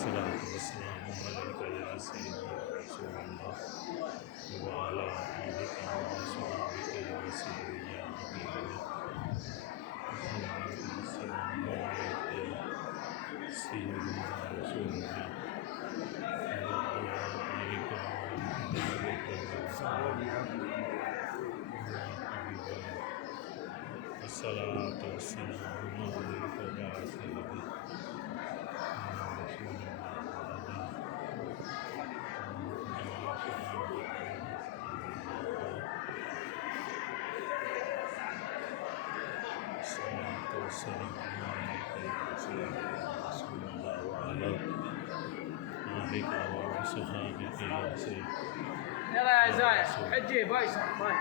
والصلاة والسلام عليك يا سيدي رسول الله وعلى آلك وصحبك يا سيدي يا حبيب الله الصلاة والسلام عليك يا سيدنا رسول الله وعلى آلك وأصحابك يا حبيب الله الصلاة والسلام عليك يا سيدي يا رسول الله الصلاة والسلام عليك يا سيدي رسول الله وعلى آلك وأصحابك يا سيدي يلا يا زايد حجي باي باي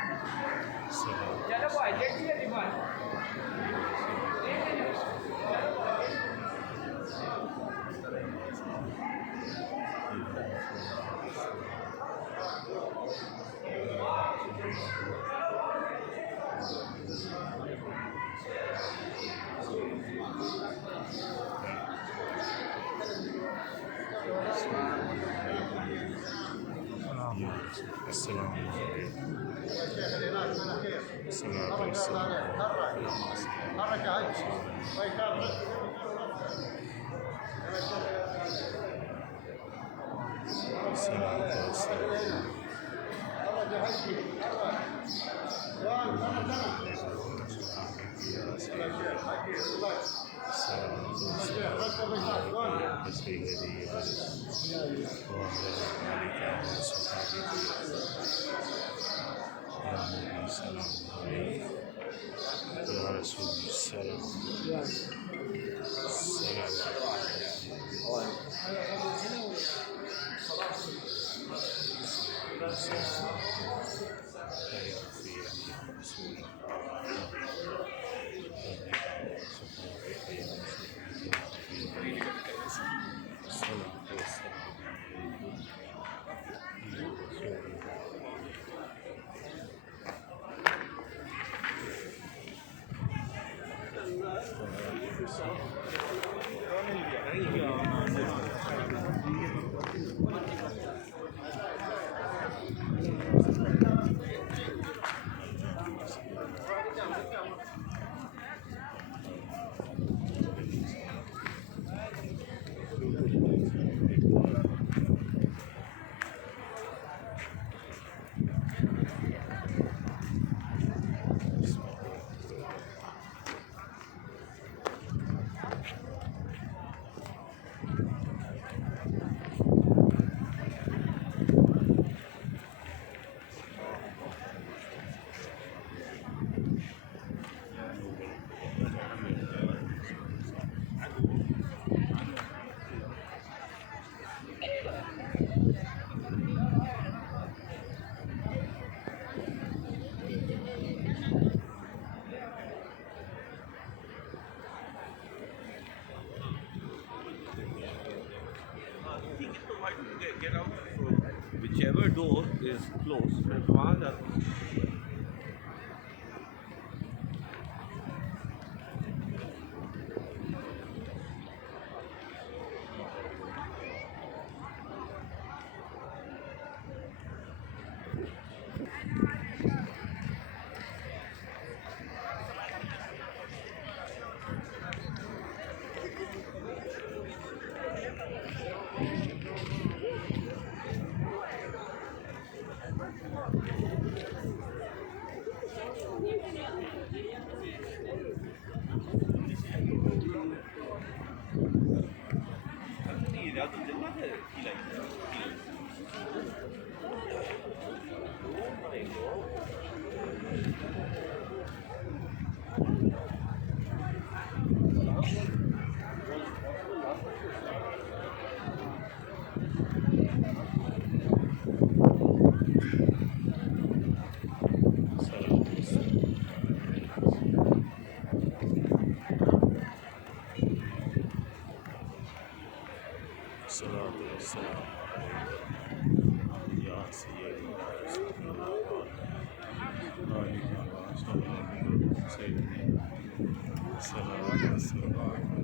الصلاة يلا باي جيتي باي السلام عليكم الصلاة والسلام حركة هاي الصلاة والسلام على سيدي وعلى آلك وصحبه يا نبي السلام عليك يا رسول السلام Get out. So whichever door is closed, मैं वहाँ जाता हूँ. الصلاة والسلام يا سيدي آلك وأصحابك سيدنا الصلاة والسلام